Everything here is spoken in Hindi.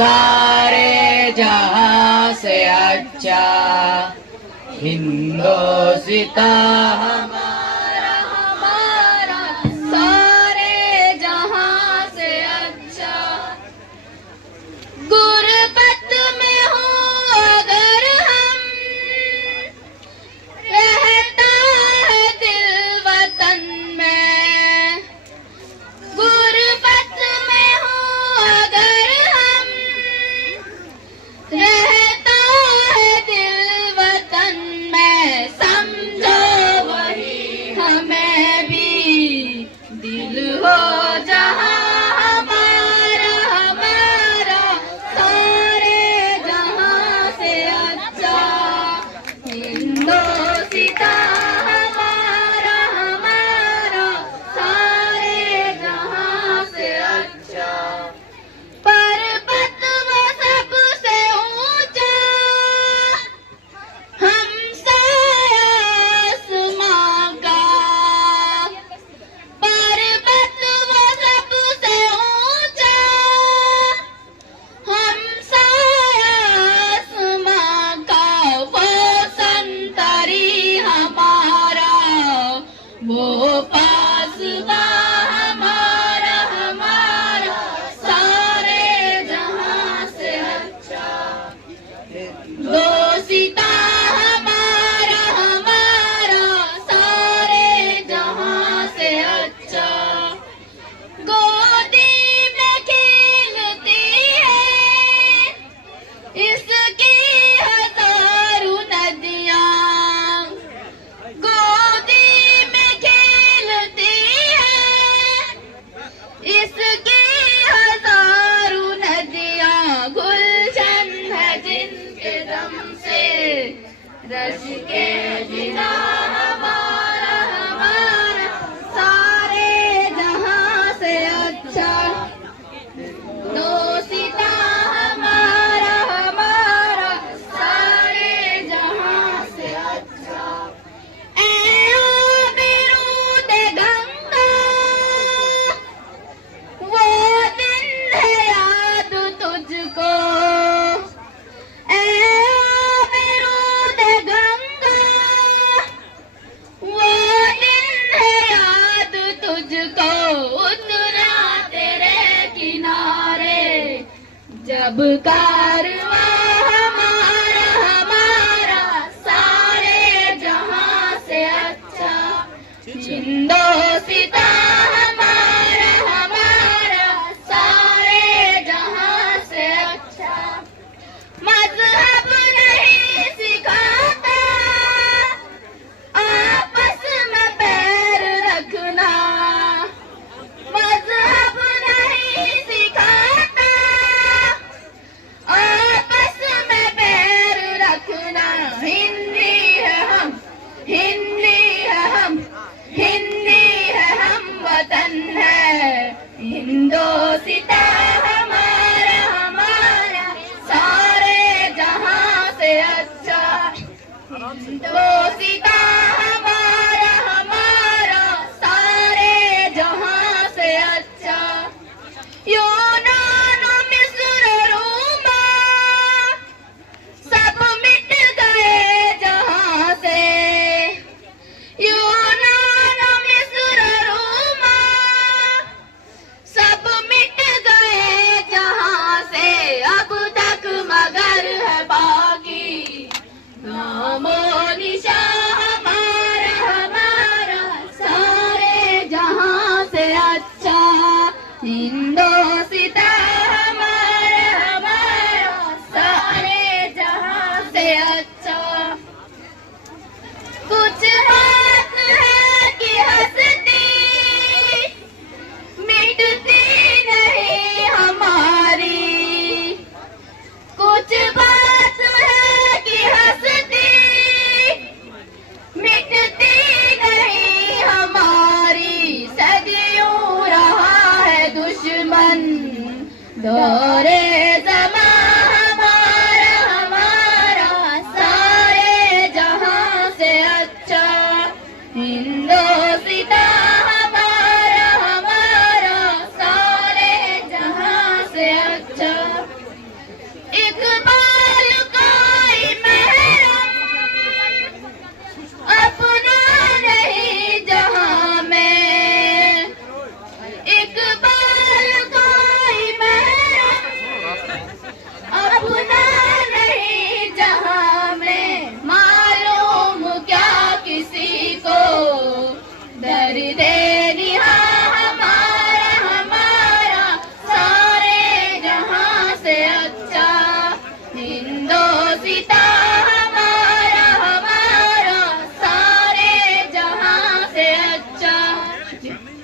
सारे जहां से अच्छा हिंदोसिता हमारा हमारा सारे जहां से अच्छा। गुरबत में हो अगर हम रहता है दिल वतन में। गुरबत में हो अगर हम रहता है दिल वतन में। समझो वही हमें भी दिल हो जहां हमारा हमारा सारे जहां से अच्छा हिंदोसिता हमारा हमारा सारे जहां से अच्छा। पर्वत वो सबसे ऊंचा हमसे आसमां का। पर्वत वो सबसे ऊंचा हमसे आसमां का। वो संतरी हमारा वो पासबा हमारा हमारा सारे जहां से अच्छा। दोसिता हमारा हमारा सारे जहां से अच्छा। गोदी में खेलती है इसकी हजारों नदियां। गोदी में खेलती है इसकी हजारों नदियां। गुलशन है जिनके दम से रश के जिना हमारा हमारा सारे जहां से अच्छा। दोसिता हमारा हमारा सारे जहां से अच्छा। ऐ बिरूद गंगा वो दिन है याद तुझको। ऐ बिरूद गंगा वो दिन है याद तुझको। उतरा तेरे किनारे जब कारवां हमारा हमारा सारे जहां से अच्छा। हिंदोसिता हमारा हमारा सारे जहां से अच्छा। मजहब नहीं सिखाता आपस में पैर रखना। मजहब नहीं सिखाता आपस में पैर रखना। हिंदी है हम हिंदी है हम हिंदी है हम वतन है हिंदोसिता हमारा हमारा सारे जहां से अच्छा। हिंदोसिता हमारा हमारा सारे जहां से अच्छा। यूनान मिस्र रोमा सब मिट गए जहां से। यूनान मिस्र रोमा सब मिट गए जहां से। अब तक मगर है बाकी नामो निशान हमारा हमारा सारे जहां से अच्छा। हिंदोसिता हमारा हमारा सारे जहां से अच्छा। कुछ बात है कि हंसती मिटती नहीं हमारी। कुछ बात है कि हंसती मिटती नहीं हमारी। सदियों रहा है दुश्मन दौरे ज़मां हमारा हमारा सारे जहां से अच्छा। हिंदोसिता हमारा हमारा सारे जहां से अच्छा। कीजिए।